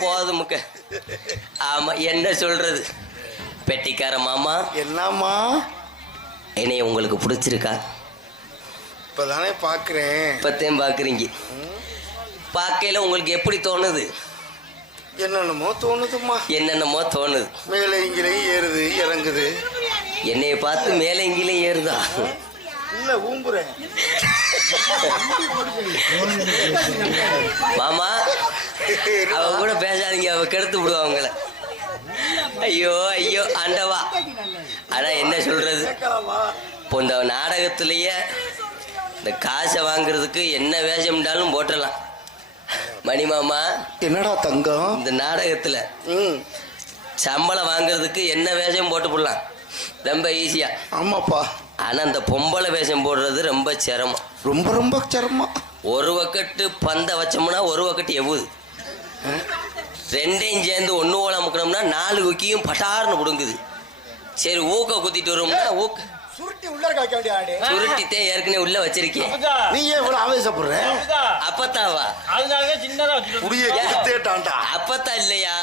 போகுது முக்க. ஆமா என்ன சொல்றது? பெட்டிக்கார மாமா. என்னம்மா? என்னைய உங்களுக்கு பிடிச்சிருக்கா? இப்பதானே பாக்குறேன். இப்பத்தையும் பாக்குறீங்க. பார்க்கையில உங்களுக்கு எப்படி தோணுது? என்னென்னமோ தோணுதும்மா. என்னென்னமோ தோணுது. மேலே இங்கேயும் ஏறுது இறங்குது. என்னைய பார்த்து மேலே எங்கேயும் ஏறுதா? இல்ல ஊம்புறேன். மாமா அவ கூட பேசாதீங்க அவ கெடுத்து விடுவா அவங்கள ஐயோ ஐயோ ஆண்டவா ஆனா என்ன சொல்றது? இப்போ இந்த நாடகத்திலேயே இந்த காசை வாங்குறதுக்கு என்ன வேஷம்னாலும் போட்டுடலாம். மணி மாமா என்னடா தங்கம்? இந்த நாடகத்துல சம்பளம் வாங்குறதுக்கு என்ன வேஷம் போட்டு போடலாம்? ரொம்ப ஈஸியா ஆமாப்பா. ஆனா இந்த பொம்பளை வேஷம் போடுறது ரொம்ப சிரமம். ரொம்ப ரொம்ப சிரமம். ஒரு வக்கட்டு பந்தை வச்சோம்னா ஒரு வக்கட்டு எவ்வுது? ரெண்டையும் சேர்ந்து ஒன்று ஓல அமுக்கணும்னா நாலு குக்கியும் பட்டார்னு கொடுங்குது சரி ஊக்க குத்திட்டு வரும்னா ஊக்க. சுருட்டி உள்ள காய்க்க வேண்டிய ஆடு சுருட்டித்தே ஏற்கனவே உள்ள வச்சிருக்கேன் நீ ஏன் இவ்வளவு ஆவேசப்படுற? அப்பத்தாவா அதனாலதான் சின்னதா புடிய குத்தேட்டான்டா அப்பத்தா இல்லையா?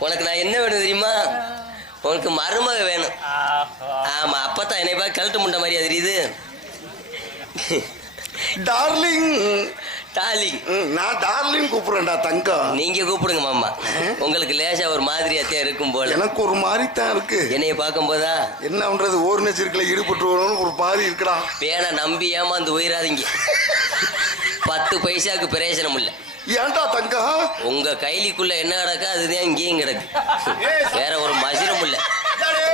உனக்கு நான் என்ன வேணும் தெரியுமா? உனக்கு மருமக வேணும். ஆமா அப்பத்தா என்னை பார்த்து கழட்டு முண்டை மாதிரியா தெரியுது டார்லிங் டாலி ம், நான் டார்லிங் கூப்பிடுறேன்டா தங்கம். நீங்க கூப்பிடுங்க மாமா. உங்களுக்கு லேசா ஒரு மாதிரியாத்தான் இருக்கும் போல. எனக்கு ஒரு மாதிரி தான் இருக்கு. என்னைய பார்க்கும் போதா என்ன பண்றது ஓர் நெச்சிருக்கல ஈடுபட்டு வரணும்னு ஒரு மாதிரி இருக்குடா. பேனை நம்பி ஏமாந்து உயிராதீங்க. பத்து பைசாக்கு பிரயோஜனம் இல்லை. ஏன்டா தங்கம்? உங்க கைலிக்குள்ள என்ன கிடக்கு அதுதான் இங்கேயும் கிடக்கு. வேற ஒரு மசிரம் இல்ல.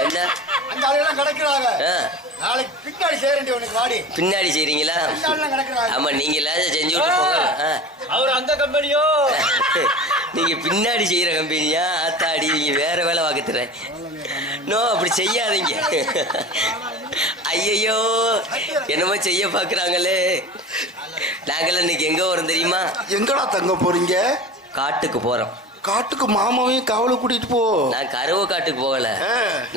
என்ன? அந்த ஆளுலாம் கிடக்குறாங்க. ஆ, நாளைக்கு பின்னாடி வேண்டிய உனக்கு வாடி. பின்னாடி செய்றீங்களா? ஆமா நீங்க செஞ்சு விட்டு போங்க. ஆ. அவர் அந்த கம்பெனியோ? நீங்க பின்னாடி செய்யற கம்பெனியா? ஆத்தாடி நீங்க வேற வேலை பார்க்கத்துற நோ அப்படி செய்யாதீங்க. ஐயையோ என்னமோ செய்ய பாக்குறாங்களே. நாங்களாம் இன்னைக்கு எங்க வரோம் தெரியுமா? எங்கடா தங்க போறீங்க? காட்டுக்கு போறோம். காட்டுக்கு மாமாவையும் காவலை கூட்டிட்டு போ. நான் கருவ காட்டுக்கு போகல.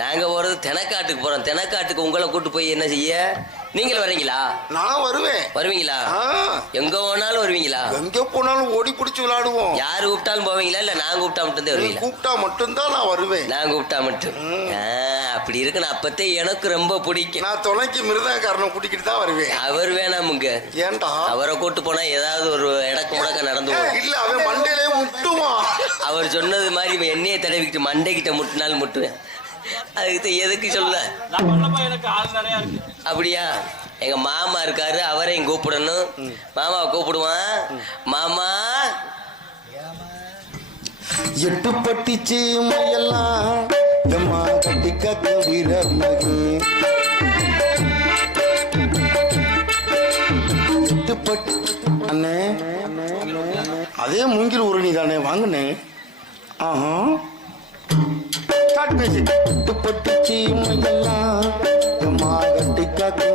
நாங்க போறது தெனக்காட்டுக்கு போறோம். தெனக்காட்டுக்கு உங்களை கூட்டு போய் என்ன செய்ய? நீங்களும் வரீங்களா நான் வருவேன். வருவீங்களா? எங்க போனாலும் வருவீங்களா? எங்க போனாலும் ஓடி பிடிச்சு விளையாடுவோம் யாரு கூப்பிட்டாலும் போவீங்களா? இல்ல நான் கூப்பிட்டா மட்டும் தான் நீ வருவீங்களா? கூப்பிட்டா மட்டும்தான் நான் வருவேன். நான் கூப்பிட்டா மட்டும். அப்படி இருக்கு நான் அப்பத்தே எனக்கு ரொம்ப பிடிக்கும். நான் துணைக்கு மிருதகாரனை கூட்டிக்கிட்டு தான் வருவேன். அவர் வேணாமுங்க. ஏன்டா? அவரை கூட்டு போனா ஏதாவது ஒரு இடக்கு முடக்க நடந்து. இல்ல அவன் மண்டையிலே முட்டுவான் அவர் சொன்னது மாதிரி இவன் எண்ணெயை தடவிக்கிட்டு மண்டைக்கிட்ட முட்டினாலும் முட்டுவேன். அதுக்கு தான் எதுக்கு சொல்ல? அப்படியா? எங்க மாமா இருக்காரு அவரையும் கூப்பிடணும். மாமாவை கூப்பிடுவான். மாமா! எட்டு பட்டி சீமையெல்லாம் எம்மா கட்டி கக்க வீரர் மகி எட்டு பட்டி அண்ணே. அதே மூங்கில் உருணி தானே வாங்கினேன். ஆஹா. ஸ்டார்ட் மியூசிக் சீமையெல்லாம் எம்மா கட்டி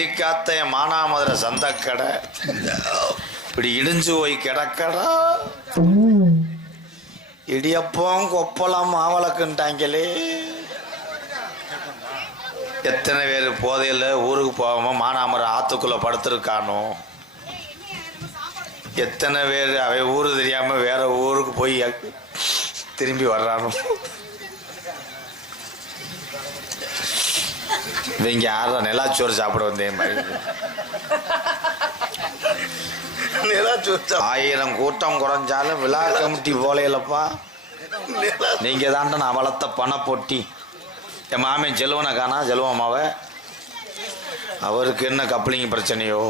நான் காத்த மானாமதுரை சந்தக்கடை. இப்படி இடிஞ்சு போய் கிடக்கடா. இடியப்பம் கொப்பளம் மாவளக்குன்ட்டாங்களே. எத்தனை பேர் போதையில் ஊருக்கு போகாம மானாமரம் ஆற்றுக்குள்ளே படுத்துருக்கானோ. எத்தனை பேர் அவன் ஊர் தெரியாம வேற ஊருக்கு போய் திரும்பி வர்றானோ. இவங்க யாரும் நிலாச்சோறு சாப்பிட வந்தேன். ஆயிரம் கூட்டம் குறைஞ்சாலும் விழா கமிட்டி போலையிலப்பா. நீங்க தாண்ட நான் வளர்த்த பண பொட்டி. என் மாமன் செல்வனை காணா செல்வமாவை அவருக்கு என்ன கப்ளிங் பிரச்சனையோ.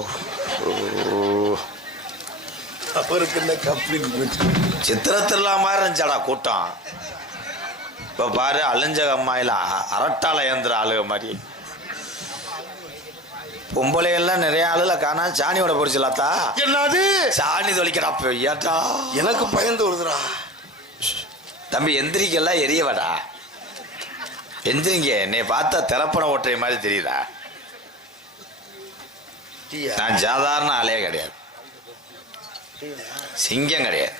அவருக்கு இந்த கப்ளிங் சித்திர திருவிழா மாதிரி இருந்துச்சாடா கூட்டம்? இப்போ பாரு அழிஞ்ச அம்மாயில அரட்டால ஏந்திர ஆளுக மாதிரி. பொம்பளை எல்லாம் நிறைய ஆளுல காணா சாணியோட பொறிச்சலாத்தா என்னது? சாணி தொலைக்கிறா ஐயாட்டா எனக்கு பயந்து வருதுடா. தம்பி எந்திரிக்கெல்லாம் எரியவடா. எந்திரிங்க என்னை பார்த்தா திறப்பன ஓட்டுற மாதிரி தெரியுதா? நான் சாதாரண ஆளே கிடையாது. சிங்கம் கிடையாது.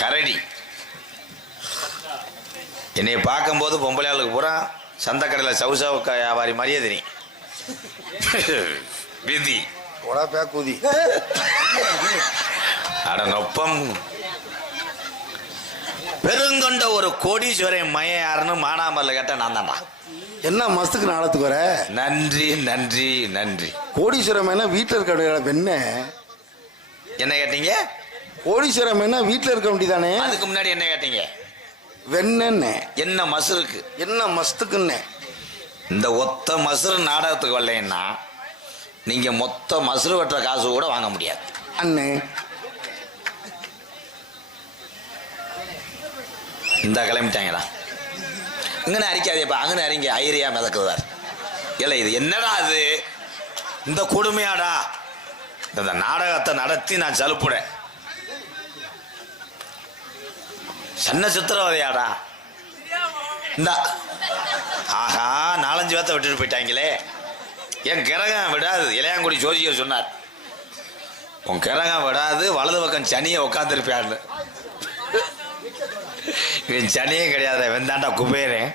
கரடி. என்னை பார்க்கும்போது பொம்பளை ஆளுக்கு பூரா சந்தக்கடையில் சவுசவு வியாபாரி மாதிரியே தெரியும். விதி. போடா பேக்கூதி. அட நொப்பம். பெருங்கொண்ட ஒரு கோடீஸ்வரன் மைய யாருன்னு மானாமரில் கேட்ட நான் தான்டா. என்ன மஸ்துக்கு நாளத்துக்கு வர? நன்றி நன்றி நன்றி. கோடீஸ்வரம் என்ன வீட்டில் இருக்க வெண்ண என்ன கேட்டீங்க? கோடீஸ்வரம் என்ன வீட்டில் இருக்க வேண்டியதானே அதுக்கு முன்னாடி என்ன கேட்டீங்க? வெண்ணென்ன என்ன மசுருக்கு என்ன மஸ்துக்குன்னே. இந்த ஒத்த மசுறு நாடகத்துக்கு வரலைன்னா நீங்க மொத்த மசுறு வெட்டுற காசு கூட வாங்க முடியாது. அண்ணே. இந்த கிளம்பிட்டாங்கடா. இங்கன்னு அரிக்காதேப்பா அங்கன்னு அறிங்க ஐரியா மிதக்குதார் இல்லை இது என்னடா அது இந்த கொடுமையாடா. இந்த நாடகத்தை நடத்தி நான் சலுப்புடேன் சன்ன சித்திரவதையாடா இந்த. ஆஹா நாலஞ்சு பேர்த்த விட்டுட்டு போயிட்டாங்களே. என் கிரகம் விடாது. இளையாங்குடி ஜோதியர் சொன்னார் உன் கிரகம் விடாது வலது பக்கம் சனியை உட்காந்துருப்பியான்னு இவன் சனியே கிடையாது வெந்தாண்டா குபேரன்.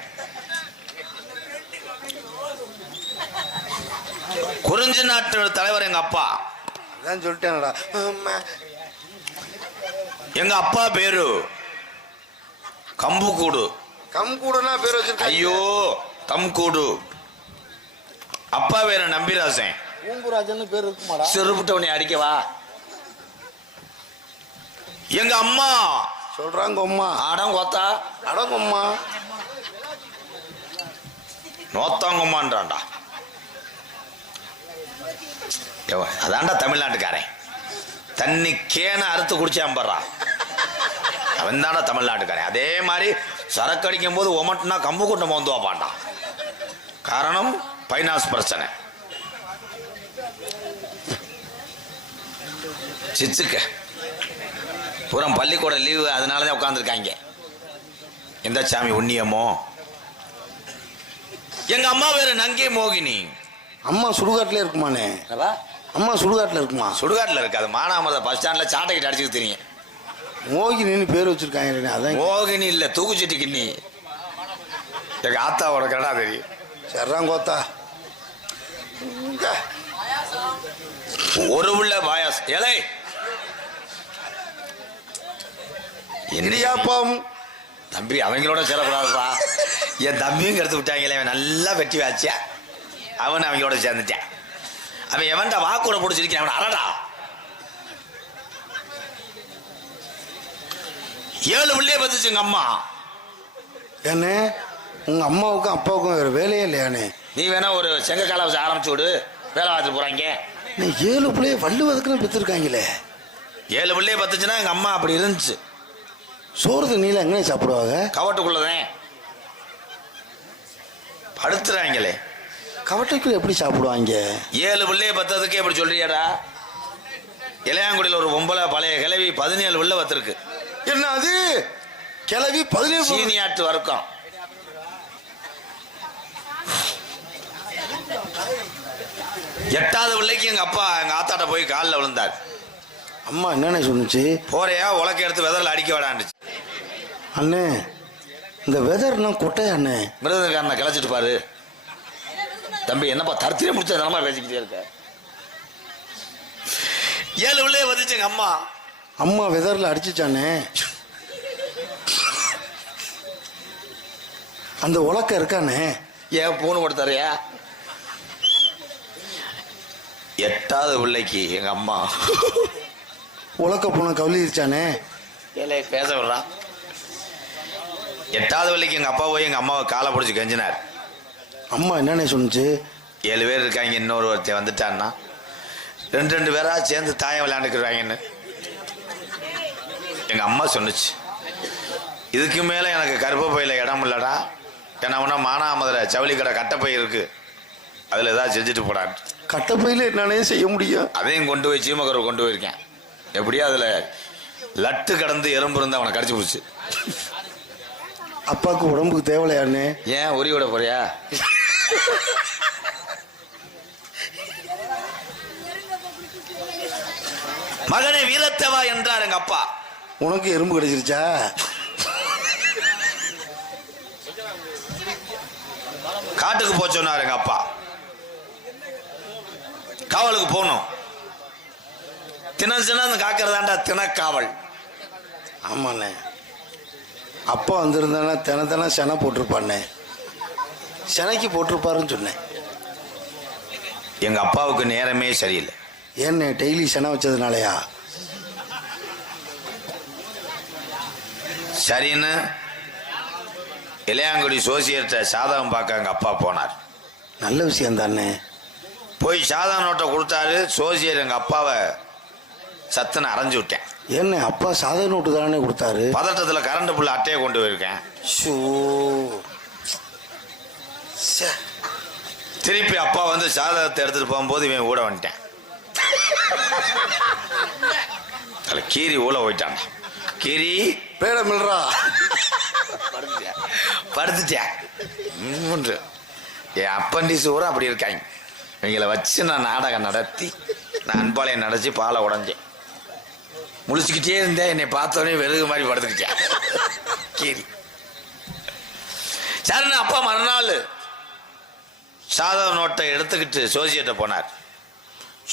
குறிஞ்சி நாட்டு தலைவர் எங்க அப்பா. அதான் சொல்லிட்டேனடா. எங்க அப்பா பேரு கம்புக்கூடு. கம் கூடனா பேர் வச்சிருக்க ஐயோ கம்கூடு. அப்பா பேரு நம்பிராசன். பூங்குராஜன் பேர் இருக்குமாடா. சிறுபுட்டவனை அடிக்கவா எங்க அம்மா. சொல்றாங்க அம்மா. ஆடம் கொத்தா. அடங்கம்மா நோத்தாங்கம்மான்றான்டா. அதான்டா தமிழ்நாட்டுக்காரன். தண்ணி கேன அறுத்து குடிச்சான் பாடுறா அவன் தான்டா தமிழ்நாட்டுக்காரன். அதே மாதிரி சரக்கு அடிக்கும் போது ஒமட்டுனா கம்பு கூட்டம் வந்து வைப்பான்டா. காரணம் பைனாஸ் பிரச்சனை. சிச்சுக்க. பூரம் பள்ளிக்கூட லீவு அதனால தான் உட்காந்துருக்காங்க எந்த சாமி உண்ணியமோ எங்க அம்மா பேரு நங்கை மோகினி. அம்மா சுடுகாட்டிலே இருக்குமானே அம்மா சுடுகாட்டில் இருக்குமா? சுடுகாட்டில் இருக்காது. மானாமத பஸ் ஸ்டாண்ட்ல சாட்டைக்கிட்ட அடிச்சுட்டு தெரியும். மோகினின்னு பேர் வச்சிருக்காங்க அதான் மோகினி இல்ல தூக்குச்சட்டி கிண்ணி. எங்க ஆத்தாவோட கடா தெரியும்? சர்றாங்கோத்தா ஒரு உள்ள பாயாஸ். என்னையா இடியாப்பம். தம்பி அவங்களோட சேரக்கூடாதுப்பா. என் தம்பியும் கெடுத்து விட்டாங்களே அவன் நல்லா வெட்டி வாச்சியா? அவன் அவங்களோட சேர்ந்துட்டான். அவன் எவன்டா வாக்கூட பிடிச்சிருக்கான் அவன் அரடா ஏழு பிள்ளைய பத்துச்சு எங்க அம்மா. ஏண்ணே உங்க அம்மாவுக்கும் அப்பாவுக்கும் வேற வேலையே இல்லையானே நீ வேணா ஒரு செங்க கால வச்சு ஆரம்பிச்சு விடு. வேலை பார்த்துட்டு போறாங்க. நீ ஏழு பிள்ளைய வள்ளுவதுக்குன்னு பெற்றிருக்காங்களே ஏழு பிள்ளைய பத்துச்சுன்னா எங்க அம்மா அப்படி இருந்துச்சு. சோறு தண்ணியில எங்கே சாப்பிடுவாங்க? கவட்டுக்குள்ளதான். படுத்துறாங்களே. கவட்டைக்குள்ள எப்படி சாப்பிடுவாங்க? ஏழு பிள்ளைய பத்ததுக்கே இப்படி சொல்றியாடா. இளையாங்குடியில் ஒரு பொம்பளை பழைய கிளவி பதினேழு பிள்ளை பத்திருக்கு என்ன அது கிளவி பதினேழு சீனியாட்டு வர்க்கம். எட்டாவது பிள்ளைக்கு எங்க அப்பா எங்க ஆத்தாட்ட போய் காலில் விழுந்தார். அம்மா என்னண்ணே சொன்னுச்சு? போறையா உலக்க எடுத்து விதரில் அடிக்க விடாண்டுச்சு அண்ணே இந்த வெதர்லாம் கொட்டையா அண்ணே? மிருதங்காரனை கிளச்சிட்டு பாரு. தம்பி என்னப்பா தரத்திலே முடிச்ச நிலமா பேசிக்கிட்டே இருக்க? ஏழு பிள்ளைய வந்துச்சு எங்க அம்மா. அம்மா வெதர்ல அடிச்சுச்சானே அந்த உலக்க இருக்கானே. ஏன் பூணு கொடுத்தாரியா எட்டாவது பிள்ளைக்கு எங்க அம்மா. உலக்க போன கவுளிருச்சானே ஏலே பேச விடுறா. எட்டாவது பிள்ளைக்கு எங்க அப்பா போய் எங்க அம்மாவை காலை பிடிச்சி கெஞ்சினார். அம்மா என்னண்ணே சொன்னுச்சு? ஏழு பேர் இருக்காங்க இன்னொரு ஒருத்தன் வந்துட்டான்னா. ரெண்டு ரெண்டு பேரா சேர்ந்து தாயம் விளையாண்டுக்கிறாங்கன்னு எங்க அம்மா சொன்னுச்சு இதுக்கு மேல எனக்கு கருப்ப பையில இடம் இல்லடா. ஏன்னா அவனா மானாமதுரை ஜவுளி கடை கட்டப்பை இருக்கு. அதில் ஏதாவது செஞ்சுட்டு போடான் கட்டப்பையில் என்னாலே செய்ய முடியும். அதையும் கொண்டு போய் சீமக்கரை கொண்டு போயிருக்கேன். எப்படியோ அதில் லட்டு கடந்து எறும்பு இருந்து அவனை கடிச்சு போச்சு அப்பாவுக்கு உடம்புக்கு தேவையில்லையாண்ணே ஏன் உரி விட போறியா? மகனே வீரத்தேவா என்றார் எங்க அப்பா. உனக்கு எறும்பு கிடைச்சிருச்சா? காட்டுக்கு போக சொன்னார் எங்க அப்பா. காவலுக்கு போகணும். தினம் அந்த காக்கிறதாண்டா தினக்காவல் ஆமாண்ணே. அப்பா வந்திருந்தானா தின தினம் செனை போட்டிருப்பாண்ணே. செனைக்கு போட்டிருப்பாருன்னு சொன்னேன். எங்கள் அப்பாவுக்கு நேரமே சரியில்லை. ஏன்னே டெய்லி செனை வச்சதுனாலயா? சரின்னு இளையாங்குடி சோசியர்கிட்ட சாதகம் பார்க்க எங்க அப்பா போனார். நல்ல விஷயம் தானே. போய் சாதக நோட்டை கொடுத்தாரு சோசியர் எங்க அப்பாவை சத்துன்னு அரைஞ்சு விட்டேன். ஏண்ணே அப்பா சாதக நோட்டு தானே கொடுத்தாரு? பதட்டத்தில் கரண்ட் புள்ள அட்டையை கொண்டு போயிருக்கேன். ஷோ. திருப்பி அப்பா வந்து சாதகத்தை எடுத்துட்டு போகும்போது இவன் ஊட வந்துட்டேன். அதில் கீரி ஊழ போயிட்டான். கீரி. பேட மில்றா படுத்துட்டேன் உம்முன்று. என் அப்பண்டிஸ் ஊரா அப்படி இருக்காங்க. இவங்களை வச்சு நான் நாடகம் நடத்தி நான் அன்பாளையம் நடத்தி பாலை உடஞ்சேன். முழிச்சுக்கிட்டே இருந்தேன் என்னை பார்த்தோன்னே வெறுகு மாதிரி படுத்துக்கிட்டேன் கீரி. சரிண்ணா அப்பா மறுநாள் சாதக நோட்டை எடுத்துக்கிட்டு சோசியர்கிட்ட போனார்.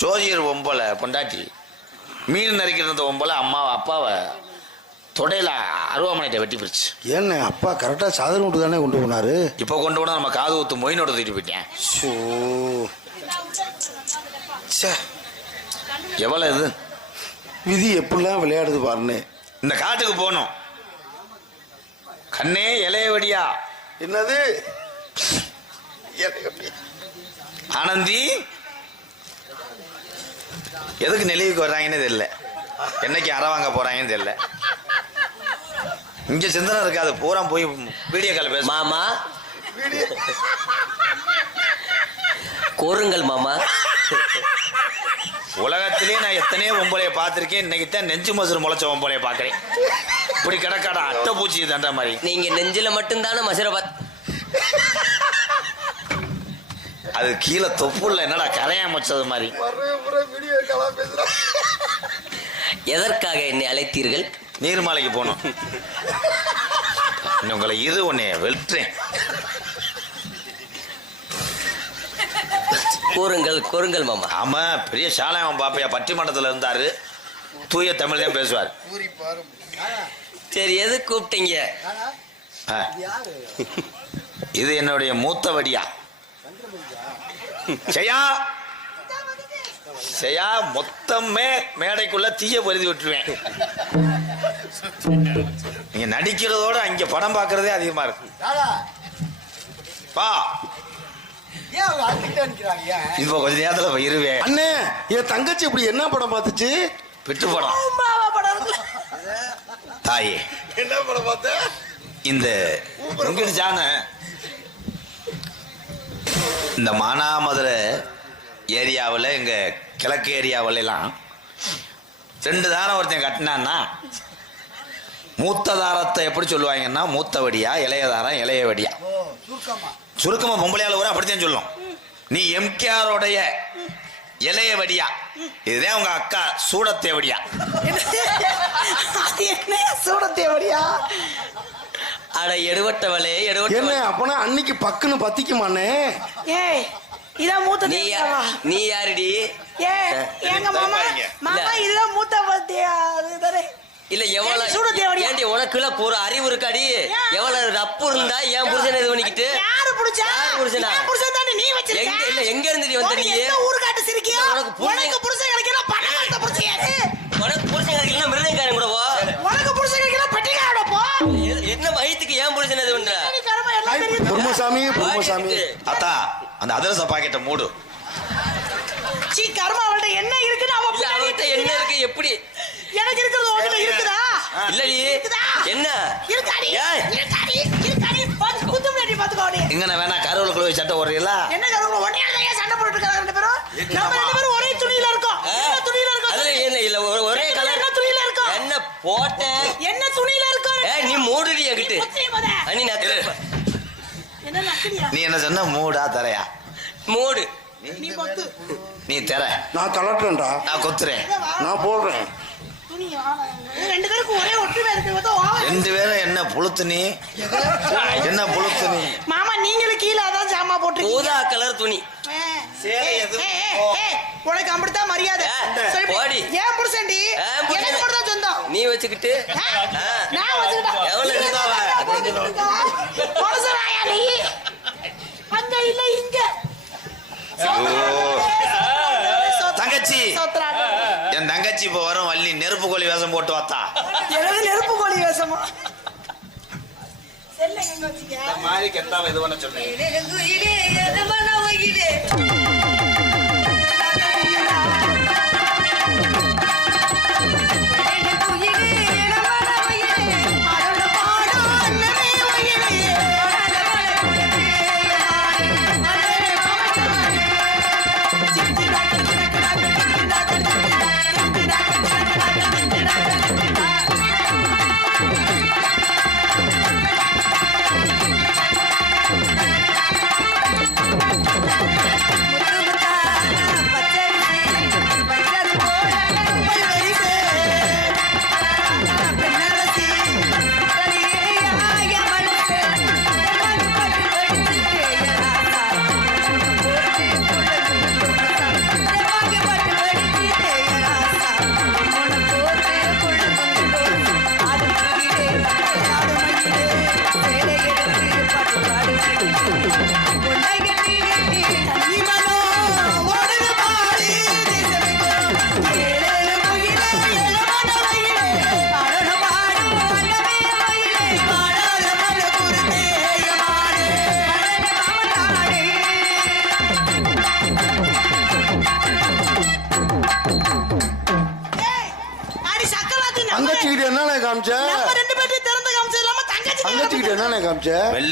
சோசியர் ஒம்பலை பொண்டாட்டி. மீன் நறுக்கிட்டு இருந்த ஒம்பலை அம்மா அப்பாவை தொடையில் அருவாமனைட்ட வெட்டி போச்சு ஏண்ணே அப்பா கரெக்டாக சாதக நோட்டு தானே கொண்டு போனாரு? இப்போ கொண்டு போனா நம்ம காது ஊத்து மொய் நோட்டை தூக்கிட்டு போயிட்டேன். ஷோ ச்சே எவ்வளோ இது? விதி எப்படிலாம் விளையாடுது பாருண்ணே இந்த காட்டுக்கு போகணும். கண்ணே இளையவடியா. என்னது? ஆனந்தி? எதுக்கு நெளிவுக்கு வர்றாங்கன்னு தெரியல. என்னைக்கு அற வாங்க போறாங்கன்னு தெரியல. இங்க சிந்தனை இருக்காது. பூரா போய் வீடியோ கால் பேச. மாமா. கோருங்கள் மாமா. உலகத்திலே நான் எத்தனையோ பொம்பளைய பார்த்திருக்கேன். இன்னைக்கு தான் நெஞ்சு மசுறு முளைச்ச பொம்பளைய பார்க்கறேன். இப்படி கிடக்காடா அட்டை பூச்சி தண்ட மாதிரி. நீங்க நெஞ்சில மட்டும்தானே மசுரை பாத் அது கீழே தொப்புள்ள என்னடா கரையான் வச்சது மாதிரி. எதற்காக என்னை அழைத்தீர்கள்? நீர்மாலைக்கு போகணும். உங்களை இரு உன்னைய வெல்றேன். கூறுங்கள் கூறுங்கள் மாமா. ஆமா பெரிய சாலையம் பாப்பையா பட்டிமன்றத்தில் இருந்தாரு. தூய தமிழ் தான் பேசுவார். சரி எது கூப்பிட்டீங்க. இது என்னுடைய மூத்த வடியா. செய்யா செய்யா மொத்தமே மேடைக்குள்ள தீய பொருதி விட்டுருவேன். நீங்க நடிக்கிறதோட அங்க படம் பார்க்கறதே அதிகமா இருக்கு. பா? இப்போ கொஞ்ச நேரத்துல போய் இருவேன் அண்ணே என் தங்கச்சி இப்படி என்ன படம் பார்த்துச்சு? விட்டு படம். தாயே. என்ன படம் பார்த்த? இந்த எங்கிடுச்சான இந்த மானாமதுரை ஏரியாவில் எங்க கிழக்கு ஏரியாவுல எல்லாம் ரெண்டு தாரம் ஒருத்தன் கட்டினான்னா மூத்த தாரத்தை எப்படி சொல்லுவாங்கன்னா மூத்த வடியா இளைய தாரம் இளைய வடியா ஓ சுருக்கமா. சுருக்கமா பொம்பளையால கூட அப்படித்தான் சொல்லும். நீ எம்கேஆரோடைய இளைய வடியா இதுதான் உங்க அக்கா சூடத்தே வடியா அட எடுவட்டவளே என்ன எடுவட்டவளே அப்பனா அன்னைக்கு பக்குன்னு பத்திக்குமாண்ணே? ஏய் இதான் மூத்த நீ நீ யாருடி? ஏ எங்க மாமா. மாமா. இதுதான் மூத்த பத்தியா? அதுதானே. இல்ல எவ்வளவு சூடு தேவடியா? ஏண்டி உனக்குள்ள பூர அறிவு இருக்காடி. எவ்வளவு ரப்பு இருந்தா ஏன் புருஷன் இது பண்ணிக்கிட்டு? யாரு புடிச்சா யாரு புடிச்சனா? என் புருஷன் தானே நீ வச்சிருக்க. எங்க இல்ல எங்க இருந்து நீ வந்த நீ? எந்த ஊரு காட்டு சிரிக்கியா உனக்கு புருஷன் உனக்கு புருஷன் கிடைக்கணும் பணம் புருஷன் யாரு? உனக்கு புருஷன் கிடைக்கல மிருதங்காரன் கூட போ. உனக்கு புருஷன் கிடைக்கணும் பெட்டிக்காரோட போ. என்ன வயித்துக்கு ஏன் புருஷன் இது பண்ற? பொறுமசாமி பொறுமசாமி அத்தா அந்த அதிரச பாக்கெட்டை மூடு. சீ கர்மா அவள்ட்ட என்ன இருக்குன்னு அவ என்ன இருக்கு எப்படி? எனக்கு இருக்கிறது ஒண்ணுமே இருக்குதா? இல்லடி? என்ன? இருக்காடி. ஏய். இருக்காடி. இருக்காடி. பாத்து குத்து முன்னாடி பாத்துக்கோ நீ இங்க வேணா கருவில் குழுவை சட்டை ஓடுறீங்களா என்ன கருவு ஒன்னே ஏன் சண்டை போட்டுட்டு இருக்காங்க ரெண்டு பேரும்? நம்ம ரெண்டு பேரும் ஒரே துணியில இருக்கோம்? என்ன துணியில இருக்கோம்? அதுல என்ன இல்ல ஒரு- கலர். என்ன துணியில இருக்கோம்? என்ன போட்டேன் என்ன துணியில இருக்கோம்? ஏய் நீ மூடுடி என்கிட்ட. அனி நக்கு என்ன நக்கடியா நீ என்ன சொன்ன? மூடா தரையா? மூடு. நீ பொத்து நீ தர. நான் கலட்டுறேன்டா நான் கொத்துறேன். நான் போடுறேன். ரெண்டு பேருக்கும் ஒரே ஒற்றுமை இருக்கு ஓவர். ரெண்டு பேரும் என்ன புளுத்து நீ என்ன புளுத்து நீ மாமா நீங்களும் கீழே அதான் ஜாமா போட்டுருக்கீங்க ஊதா கலர் துணி சேலை எது? உனக்கு அப்படித்தான் மரியாதை போடி. ஏன் புருஷன்டி? எனக்கு மட்டும் தான் சொந்தம் நீ வச்சுக்கிட்டு. நான் வச்சுக்கிட்டேன். எவ்வளவு நீ இருந்தா? அங்க இல்ல இங்க தங்கச்சி இப்ப வரும் வள்ளி. நெருப்பு கோழி வேஷம் போட்டு வாத்தா. எனக்கு நெருப்பு கோழி வேஷமா? மாதிரி கெத்தாம இது பண்ண சொன்னேன்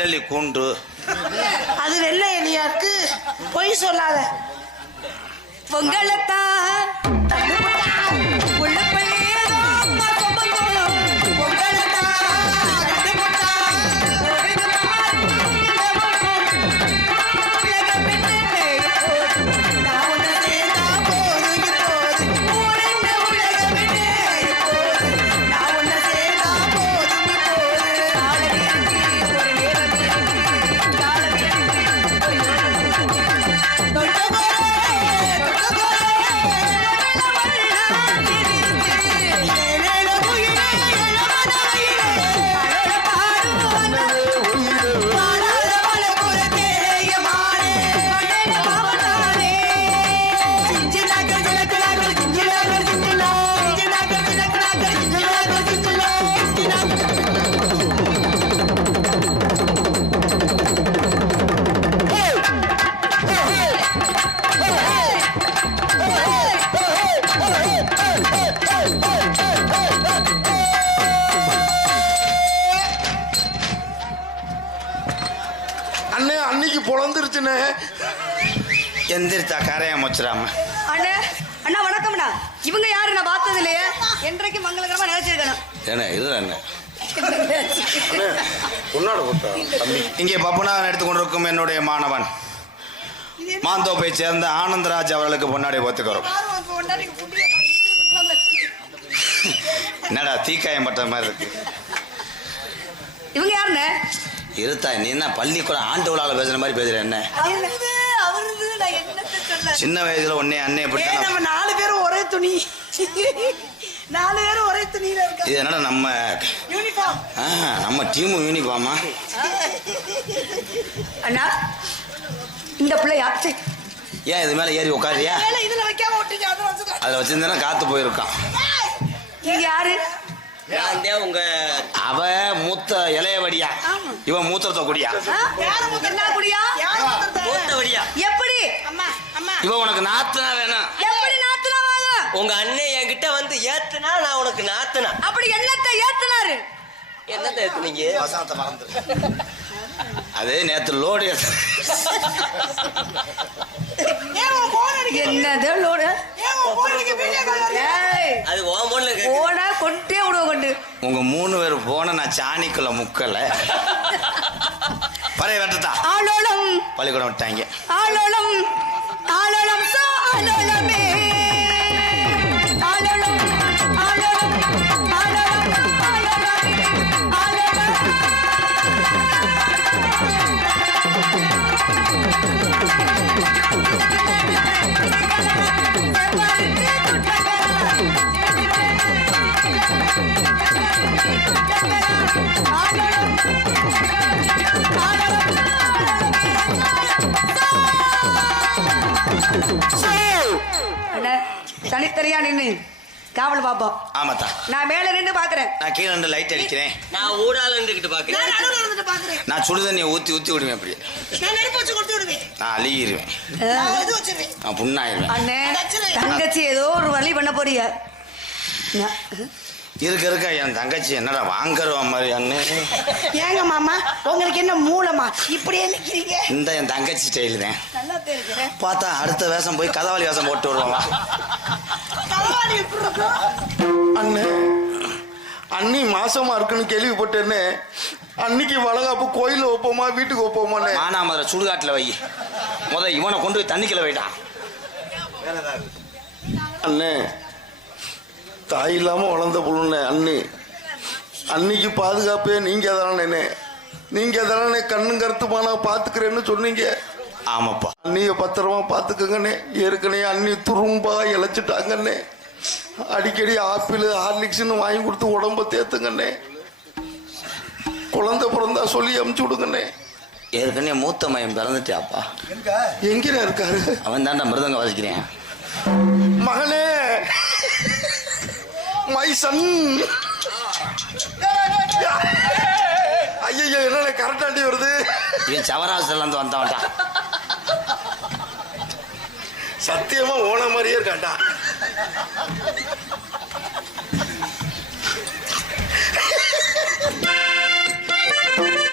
வெள்ளி கூண்டு. அது வெள்ளை எலியா இருக்கு பொய் சொல்லாத. பொங்கலத்தா. எந்திரித்தா கரையா முச்சிராம அண்ணா அண்ணா வணக்கம்ண்ணா. இவங்க யாரு? நான் பார்த்தது இல்லையே. என்றைக்கு மங்களகரமா நினைச்சிருக்கணும் என்ன இது என்ன? அண்ணே உன்னாட தம்பி. இங்கே பப்புனாவன் எடுத்துக்கொண்டிருக்கும் என்னுடைய மாணவன். மாந்தோப்பை சேர்ந்த ஆனந்தராஜ் அவர்களுக்கு பொன்னாடி ஒத்துக்கிறோம் என்னடா தீக்காயம் பட்ட மாதிரி இருக்கு. இவங்க யாருண்ணே? இருத்தா நீ என்ன பள்ளிக்கூடம் ஆண்டு விழாவில் பேசுற மாதிரி பேசுற என்ன அவருது அவருது நான் என்னத்த சொல்ல சின்ன வயசுல உன்னே அண்ணே எப்படி நம்ம நாலு பேரும் ஒரே துணி. நாலு பேரும் ஒரே துணியில இருக்க இது என்னடா நம்ம யூனிஃபார்ம் நம்ம டீமு யூனிஃபார்மா அண்ணா இந்த பிள்ளையா சீ, ஏன் இது மேல ஏறி உட்காரியா இதுல வைக்காம வச்சுக்க அதில் வச்சிருந்தேன்னா காத்து போயிருக்கான். நீங்க யாரு? உங்க அவ மூத்த இளையவடியா. இவன் மூத்திரத்தை குடியா குடியா? யாரு எப்படி? இவன் உனக்கு நாத்தனா வேணும் எப்படி நாத்துனா வாங்க? உங்க அண்ணன் என்கிட்ட வந்து ஏத்துனா நான் உனக்கு நாத்துனா. அப்படி என்னத்தை ஏத்துனாரு? என்னத்த ஏத்துனீங்க? வசனத்தை மறந்துரு. அது நேத்து லோடு என்னது லோடு அது ஓன் போன்ல போனா கொண்டே விடுவோம் கொண்டு. உங்க மூணு பேர் போன நான் சாணிக்குள்ள முக்கல. பறைய வெட்டத்தா ஆளோளம். பள்ளிக்கூடம் விட்டாங்க. ஆளோளம். ஆளோளம் சோ தனித்தனியா நின்னு? காவல் பாப்போம். ஆமாத்தா. நான் மேல நின்று பாக்குறேன். நான் கீழே ரெண்டு லைட் அடிக்கிறேன். நான் ஊடால இருந்துகிட்டு நான் பாக்குறேன் நடுவுல இருந்துட்டு பாக்குறேன். நான் சுடு தண்ணியை ஊத்தி ஊத்தி விடுவேன் அப்படி நான் நெருப்பு வச்சு கொடுத்து விடுவேன். நான் அழுகிருவேன். நான் இது வச்சிருவேன். நான் புண்ணாயிருவேன் அண்ணே தங்கச்சி ஏதோ ஒரு வழி பண்ண போறிய? நான்- இருக்க இருக்க என் தங்கச்சி என்னடா வாங்குறவ மாதிரி அண்ணு. ஏங்க மாமா உங்களுக்கு என்ன மூலமா இப்படியே நிக்கிறீங்க? இந்த என் தங்கச்சி ஸ்டைலு தான். பார்த்தா அடுத்த வேஷம் போய் கதவாளி வேஷம் போட்டு இருக்கும் அண்ணே அண்ணி மாசமா இருக்குன்னு கேள்விப்பட்டேன்னு அன்னைக்கு வளகாப்பு கோயில்ல வைப்போமா வீட்டுக்கு வைப்போமாண்ணே மானாமதுரை சுடுகாட்டில் வை. முத இவனை கொண்டு போய் தண்ணிக்குள்ள வைடா. அண்ணே தாய் இல்லாம வளர்ந்த பொண்ணுண்ணே அண்ணி. அன்னைக்கு பாதுகாப்பே நீங்க தானே நீங்க தானே கண்ணும் கருத்துமானா பாத்துக்கிறேன்னு சொன்னீங்க. ஆமாப்பா. அண்ணிய பத்திரமா பாத்துக்கங்கண்ணே. ஏற்கனவே அண்ணி துரும்பா இழைச்சிட்டாங்கண்ணே. அடிக்கடி ஆப்பிள் ஹார்லிக்ஸ்னு வாங்கி கொடுத்து உடம்ப தேத்துங்கண்ணே. குழந்தை பிறந்தா சொல்லி அமுச்சு விடுங்கண்ணே. ஏற்கனவே மூத்த மயம் பிறந்துட்டாப்பா. எங்கே? இருக்காரு? அவன் தாண்டா மிருதங்க வாசிக்கிறேன். மகனே மை சன்! ஐயோ என்ன கரெக்டாண்டி வருது? இவன் சவராசில இருந்து வந்தவன்டா. சத்தியமா ஓன மாதிரியே இருக்காண்டா Ha ha ha ha!